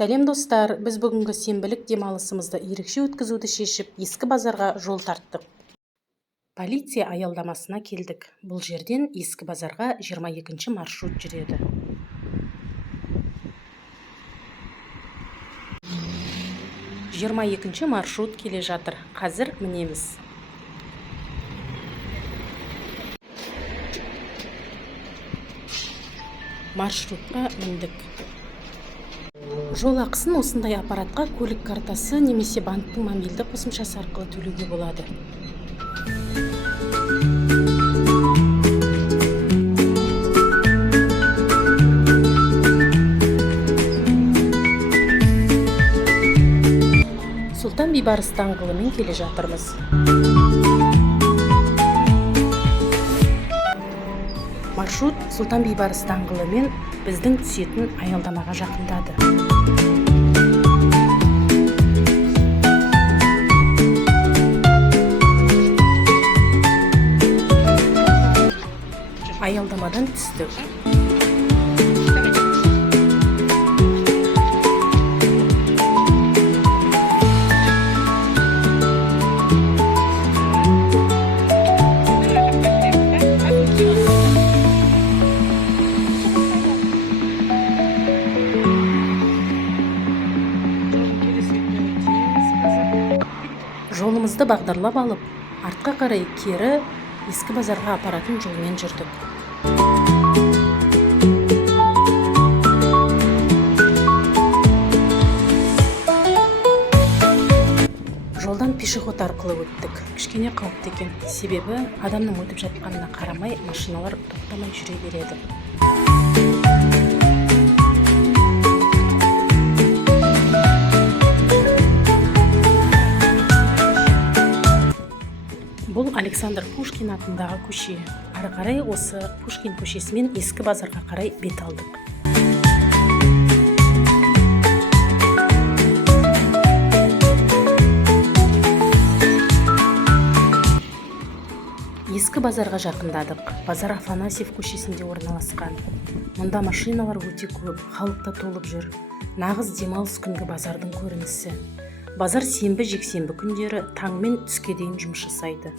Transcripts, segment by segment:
Сәлем достар, біз бүгінгі сенбілік демалысымызды ерекше өткізуді шешіп, ескі базарға жол тарттық. Полиция аялдамасына келдік. Бұл жерден ескі базарға 22-ші маршрут жүреді. Жиырма екінші маршрут келе жатыр. Қазір мінеміз. Маршрутқа міндік. Жол ақысын осындай аппаратқа көлік картасы немесе банктың мобильді қосымшасы арқылы төлеуге болады. Сұлтан Бейбарыс даңғылымен келе жатырмыз. Маршрут Сұлтан Бейбарыс даңғылымен біздің түсетін аялдамаға жақындады. Аялдамадан түстік. Жолымызды бағдарлап алып, артқа қарай кері ескі базарға апаратын жолмен жүрдік. Жолдан пешеход арқылы өттік. Кішкене қауіпті екен. Себебі адамның өтіп жатқанына қарамай, машиналар тоқтамай жүре береді. Бұл Александр Пушкин атындағы көше. Ары қарай осы Пушкин көшесімен ескі базарға қарай бет алдық. Ескі базарға жақындадық. Базар Афанасьев көшесінде орналасқан. Мұнда машиналар өте көп, халықта толып жүр. Нағыз демалыс күнгі базардың көрінісі. Базар сенбі жексенбі күндері таңмен түске дейін жұмыс жасайды.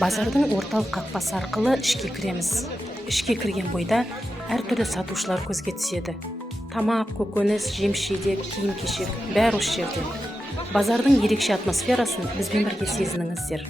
Базардың орталық қақпасы арқылы ішке кіреміз. Ішке кірген бойда әртүрлі сатушылар көзге түседі. Тамақ, көкөніс, жеміс-жидек, киім-кешек бәрі осы жерде. Базардың ерекше атмосферасын бізбен бірге сезініңіздер.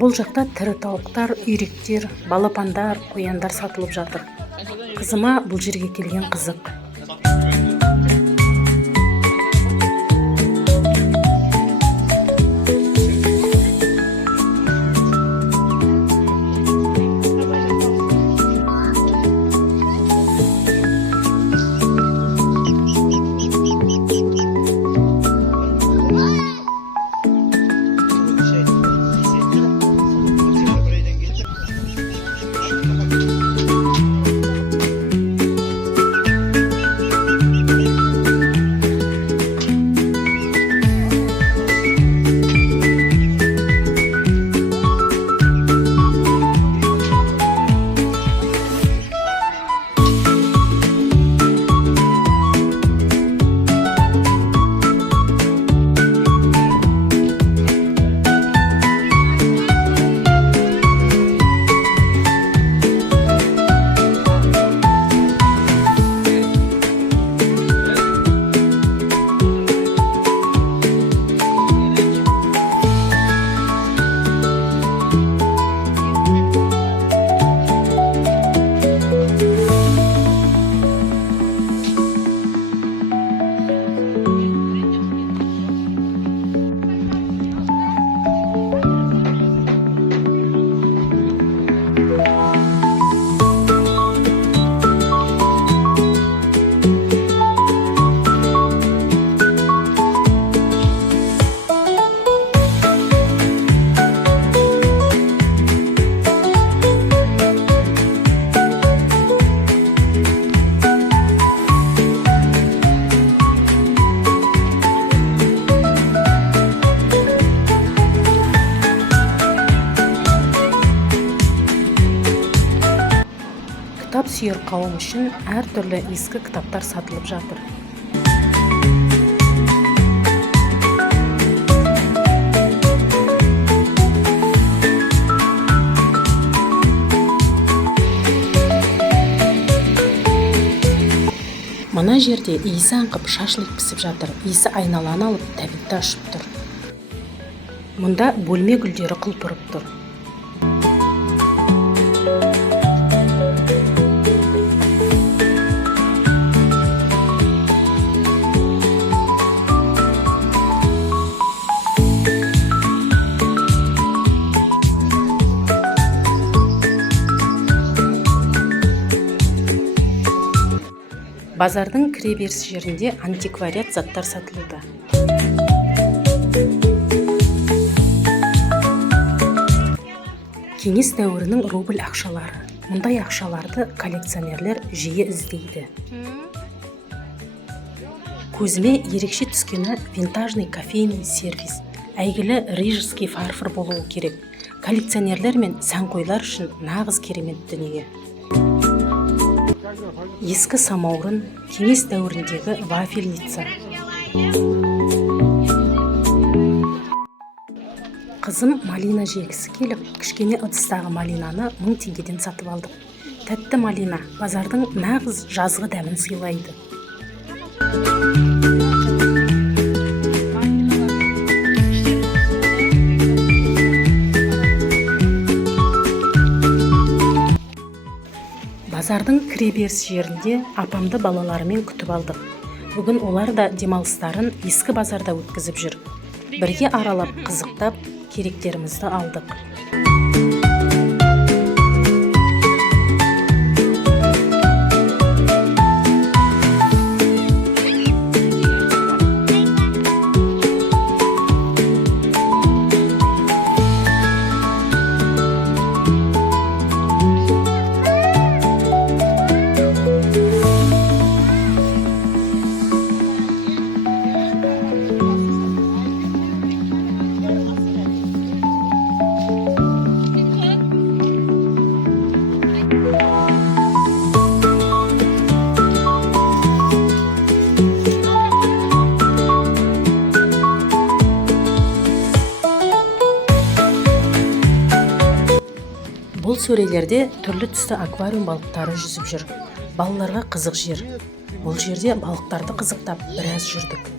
Бұл жақта тірі тауықтар, үйректер, балапандар, қояндар сатылып жатыр. Қызыма бұл жерге келген қызық. Кітап сүйер қауым үшін әртүрлі ескі кітаптар сатылып жатыр. Мына жерде иісі аңқып шашлық пісіп жатыр. Иісі айналаны алып тәбетті ашып тұр. Мұнда бөлме гүлдері құлпырып тұр. Базардың кіреберіс жерінде антиквариат заттар сатылуда. Кеңес дәуірінің рубль ақшалары. Мұндай ақшаларды коллекционерлер жиі іздейді. Көзіме ерекше түскені винтажный кофейный сервис. Әйгілі рижский фарфор болуы керек. Коллекционерлер мен сәнқойлар үшін нағыз керемет дүние. Ескі самаурын, кеңес дәуіріндегі вафельница. Қызым малина жегісі келіп, кішкене ыдыстағы малинаны 1000 теңгеден сатып алдық. Тәтті малина базардың нағыз жазғы дәмін сыйлайды. Базардың кіреберіс жерінде апамды балаларымен күтіп алдық. Бүгін олар да демалыстарын ескі базарда өткізіп жүр. Бірге аралап, қызықтап, керектерімізді алдық. Бұл сөрелерде түрлі түсті аквариум балықтары жүзіп жүр. Балаларға қызық жер. Бұл жерде балықтарды қызықтап біраз жүрдік.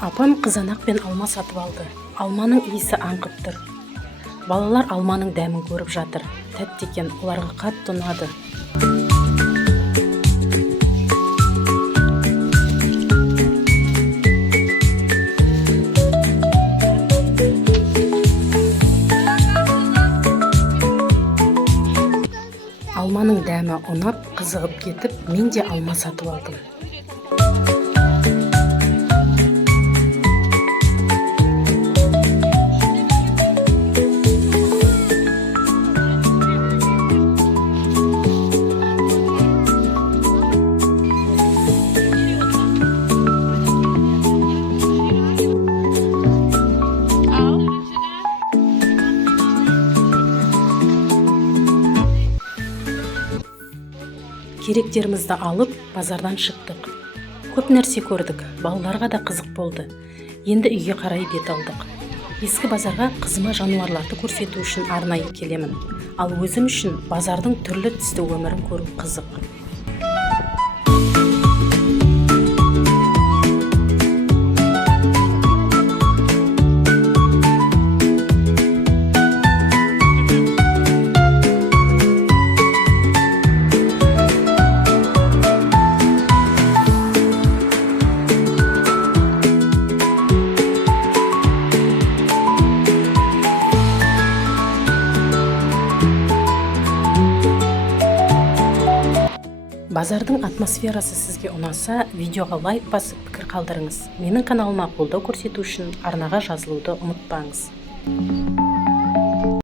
Апам қызанақ пен алма сатып алды. Алманың иісі аңқып тұр. Балалар алманың дәмін көріп жатыр. Тәтті екен, оларға қатты ұнады. Алманың дәмі ұнап, қызығып кетіп, мен де алма сатып алдым. Керектерімізді алып, базардан шықтық. Көп нәрсе көрдік, балаларға да қызық болды. Енді үйге қарай бет алдық. Ескі базарға қызыма жануарларды көрсету үшін арнайы келемін. Ал өзім үшін базардың түрлі түсті өмірін көру қызық. Базардың атмосферасы сізге ұнаса, видеоға лайк басып, пікір қалдырыңыз. Менің каналыма қолдау көрсету үшін арнаға жазылуды ұмытпаңыз.